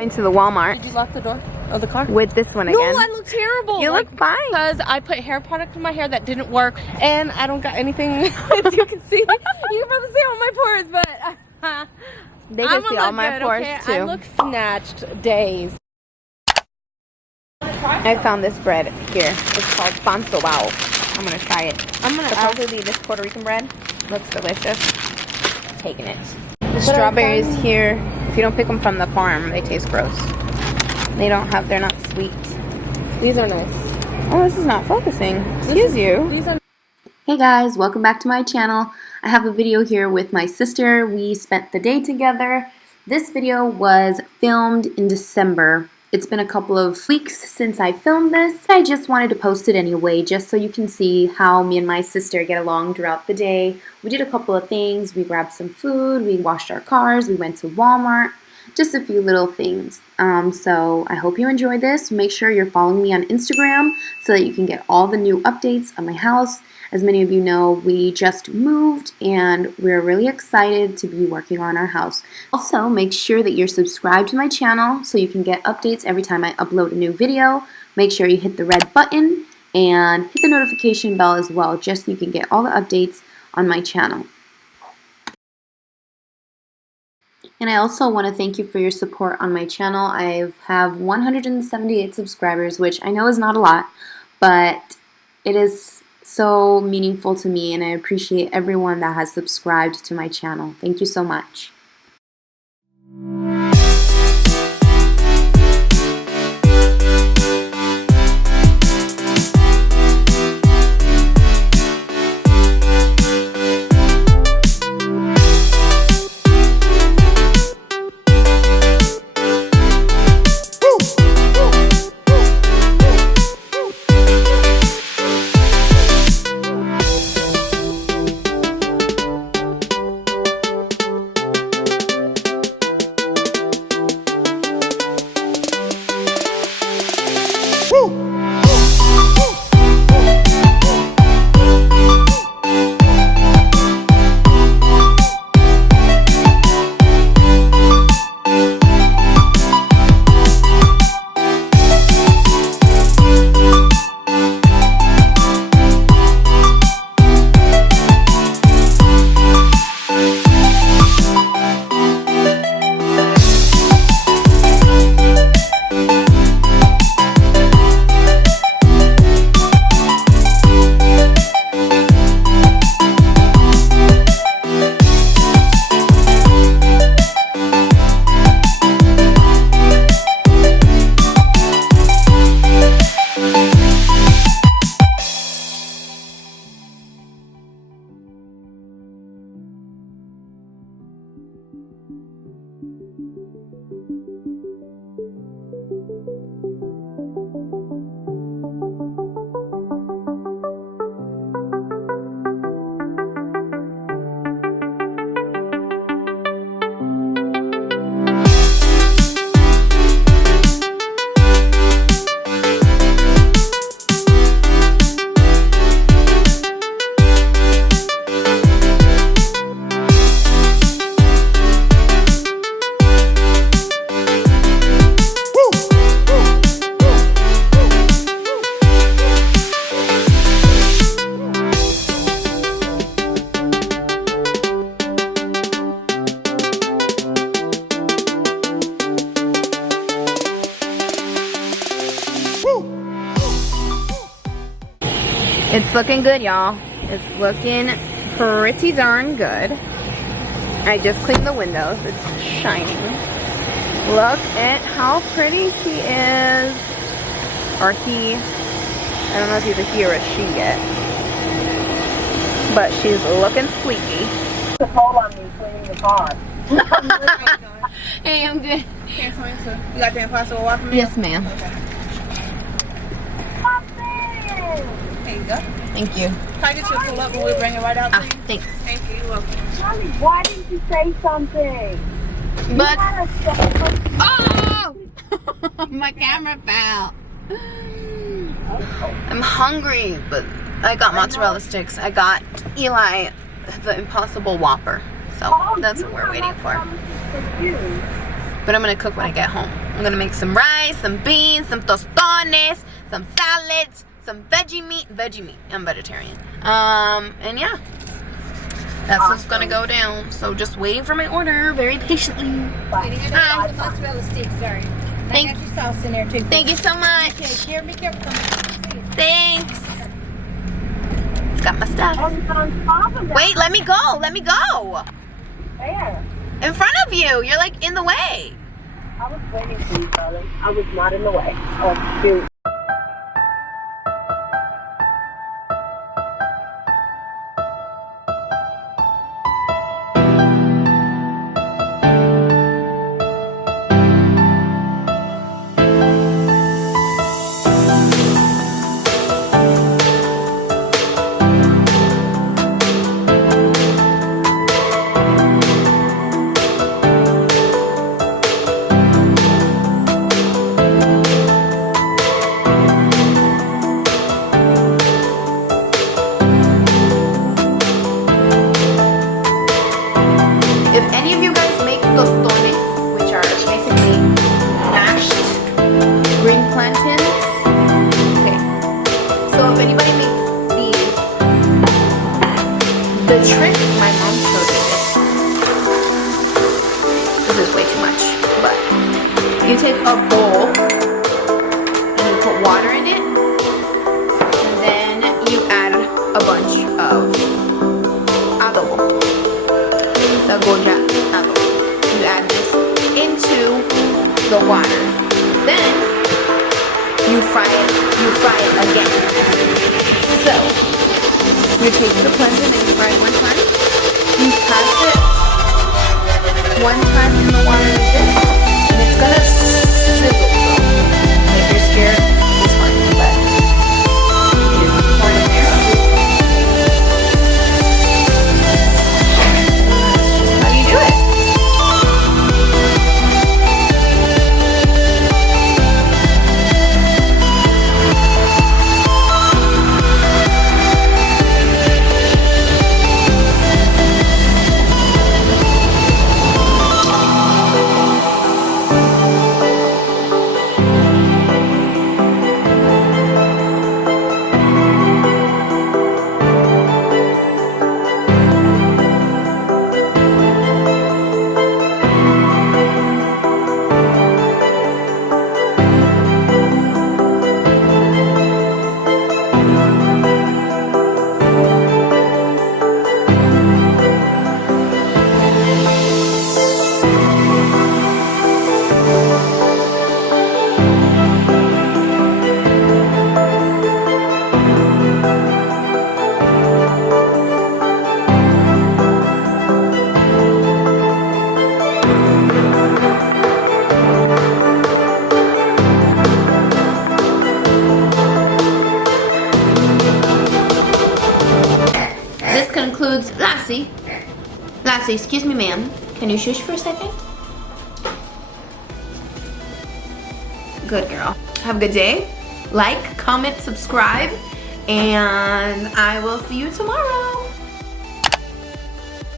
going to the Walmart. Did you lock the door of the car? With this one again. No, I look terrible. You look fine. Because I put hair product in my hair that didn't work, and I don't got anything, as you can see. You can probably see all my pores, but they can see all my pores okay? too. I look snatched days. I found this bread here. It's called Panzo Bao. I'm gonna try it. I'm gonna supposedly this Puerto Rican bread looks delicious. Taking it. The strawberries here, if you don't pick them from the farm, they taste gross. They're not sweet. These are nice. Oh, this is not focusing. Excuse you. These are. Hey guys, welcome back to my channel. I have a video here with my sister. We spent the day together. This video was filmed in December. It's been a couple of weeks since I filmed this. I just wanted to post it anyway, just so you can see how me and my sister get along throughout the day. We did a couple of things. We grabbed some food, we washed our cars, we went to Walmart, just a few little things. So I hope you enjoyed this. Make sure you're following me on Instagram so that you can get all the new updates on my house. As many of you know, we just moved and we're really excited to be working on our house. Also, make sure that you're subscribed to my channel so you can get updates every time I upload a new video. Make sure you hit the red button and hit the notification bell as well, just so you can get all the updates on my channel. And I also want to thank you for your support on my channel. I have 178 subscribers, which I know is not a lot, but it is so meaningful to me, and I appreciate everyone that has subscribed to my channel. Thank you so much. It's looking good, y'all. It's looking pretty darn good. I just cleaned the windows. It's shining. Look at how pretty she is. Or he. I don't know if he's a he or a she yet. But she's looking sleepy. Hold on me cleaning the car. Hey, I'm good. You got the Impossible Whopper meal? Yes, ma'am. Okay. There you go. Thank you. Can I get you a pull up and we'll bring it right out to you? Thanks. Thank you. You're welcome. Charlie, why didn't you say something? But You had a second. oh, my camera fell. I'm hungry, but I got mozzarella sticks. I got Eli the Impossible Whopper. So that's what we're waiting for. But I'm gonna cook when I get home. I'm gonna make some rice, some beans, some tostones, some salads, some veggie meat. I'm vegetarian. And yeah, that's what's gonna go down. So just waiting for my order very patiently. Hi. The mozzarella sticks, sorry. Thank- I got your sauce in there too. Thank you so much. Okay, be careful. Thanks. Got my stuff. And on top of that, Wait, let me go. Let me go. there. In front of you. You're like in the way. I was waiting for you, darling. I was not in the way. Oh, shoot. If any of you guys make tostones, which are basically mashed green plantains, okay. So if anybody makes these, the trick my mom showed me this is way too much, but you take a bowl and you put water in it, and then you add a bunch of adobo. The goja adobo. You add this into the water. Then you fry it again. So you take the plantain and you fry it one time. You cast it one time in the water like this, and it's gonna sizzle. So if you're scared, it's fine, but you just pour it in there. How you do it? Concludes Lassie, excuse me, ma'am. Can you shush for a second? Good girl. Have a good day. Like, comment, subscribe, and I will see you tomorrow.